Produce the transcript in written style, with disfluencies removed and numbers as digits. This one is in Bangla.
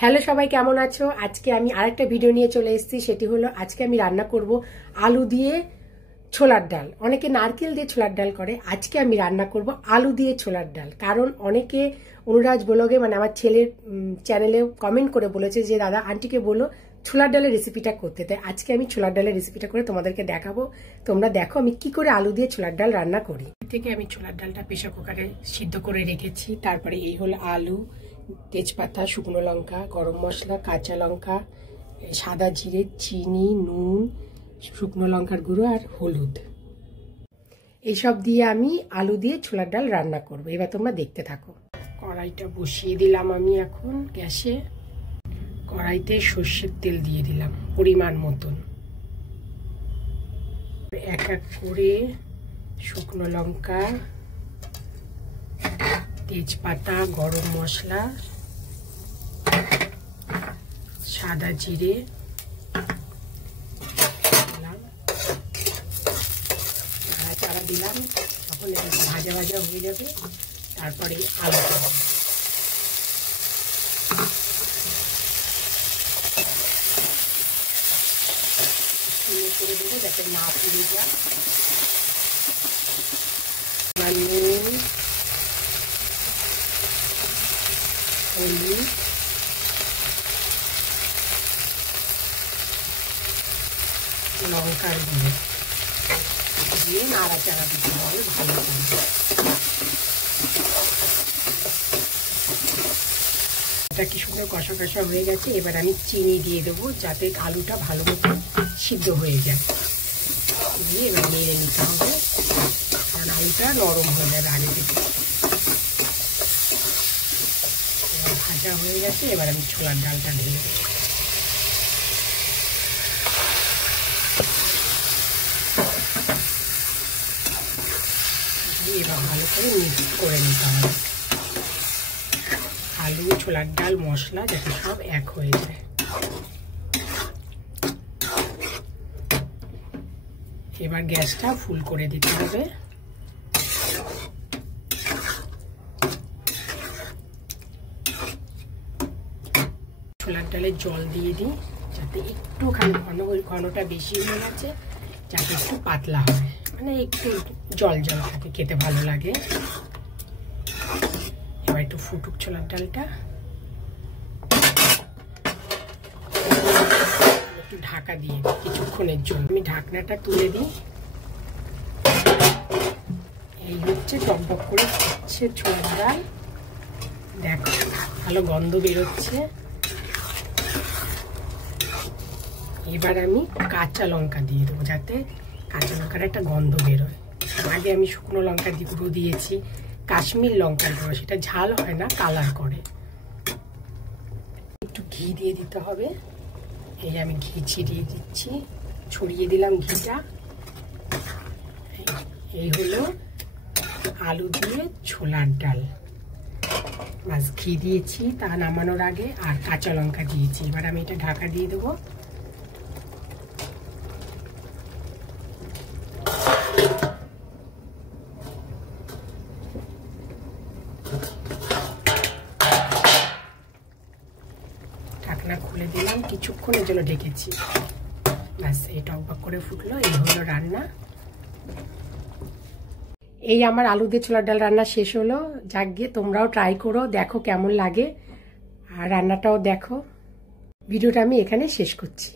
হ্যালো সবাই, কেমন আছো? আজকে আমি আরেকটা ভিডিও নিয়ে চলে এসেছি। সেটি হলো আজকে আমি রান্না করব আলু দিয়ে ছোলার ডাল। অনেকে নারকেল দিয়ে ছোলার ডাল করে, আজকে আমি রান্না করব আলু দিয়ে ছোলার ডাল। কারণ অনেকে অনুরাজ ব্লগে মানে আমার ছেলের চ্যানেলে কমেন্ট করে বলেছে যে দাদা আন্টিকে বলো ছোলার ডালের রেসিপিটা করতে। তাই আজকে আমি ছোলার ডালের রেসিপিটা করে তোমাদেরকে দেখাবো। তোমরা দেখো আমি কি করে আলু দিয়ে ছোলার ডাল রান্না করি। থেকে আমি ছোলার ডালটা প্রেসার কুকারে সিদ্ধ করে রেখেছি। তারপরে এই হলো আলু, তেজপাতা, শুকনো লঙ্কা, গরম মশলা, কাঁচা লঙ্কা, সাদা জিরে, চিনি, নুন, শুকনো লঙ্কার গুঁড়ো আর হলুদ, এইসব দিয়ে আমি আলু দিয়ে ছোলার ডাল রান্না করব। এবার তোমরা দেখতে থাকো। কড়াইটা বসিয়ে দিলাম আমি এখন গ্যাসে। কড়াইতে সর্ষের তেল দিয়ে দিলাম পরিমাণ মতন। এক এক করে শুকনো লঙ্কা, তেজপাতা, গরম মশলা, সাদা জিরে দিলাম, নাড়াচাড়া দিলাম। তখন এটা ভাজা ভাজা হয়ে যাবে। তারপরে আলু দেবো। করে দেবো যাতে না পুড়ে যায়। নুন, হলুদ, লঙ্কার গুঁড়ো দিয়ে নাড়াচাড়া দিতে হবে ভালো করে। এটা কি সুন্দর কষা কষা হয়ে গেছে। এবার আমি চিনি দিয়ে দেবো যাতে আলুটা ভালো মতো সিদ্ধ হয়ে যায়। দিয়ে এবার নেড়ে নিতে হবে, কারণ আলুটা নরম হয়ে যাবে আগে থেকে। ভাজা হয়ে গেছে। এবার আমি ছোলার ডালটা ঢেলে দেবো। এবার ভালো করে মিক্স করে নিতে হবে। আলু, ছোলার ডাল, মশলা যাতে সব এক হয়ে যায়। এবার গ্যাসটা ফুল করে দিতে হবে। ছোলার ডালে জল দিয়ে দিই যাতে একটুখানি ঘনটা বেশি হয়ে গেছে, যাতে একটু পাতলা হয়, মানে একটু জল জল থাকে, খেতে ভালো লাগে। এবার একটু ফুটুক ছোলার ডালটা, একটু ঢাকা দিয়ে দিই কিছুক্ষণের জন্য। আমি ঢাকনাটা তুলে দিই। এই হচ্ছে টকবক করে ফুটছে ছোলার ডাল। দেখো ভালো গন্ধ বেরোচ্ছে। এবার আমি কাঁচা লঙ্কা দিয়ে দেবো যাতে কাঁচা লঙ্কার একটা গন্ধ বেরোয়। আগে আমি শুকনো লঙ্কার গুঁড়ো দিয়েছি, কাশ্মীর লঙ্কার গুঁড়ো, সেটা ঝাল হয় না, কালার করে। একটু ঘি দিয়ে দিতে হবে। এই আমি ঘি ছিটিয়ে দিচ্ছি, ছড়িয়ে দিলাম ঘিটা। এই হলো আলু দিয়ে ছোলার ডাল। বাস ঘি দিয়েছি তা নামানোর আগে, আর কাঁচা লঙ্কা দিয়েছি। এবার আমি এটা ঢাকা দিয়ে দেবো। ঢাকনা খুলে দিলাম, কিছুক্ষণের জন্য ঢেকেছি। ব্যাস এই টকবক করে ফুটলো। এই হলো রান্না। এই আমার আলু দিয়ে ছোলার ডাল রান্না শেষ হলো। যাক গিয়ে তোমরাও ট্রাই করো, দেখো কেমন লাগে, আর রান্নাটাও দেখো। ভিডিওটা আমি এখানে শেষ করছি।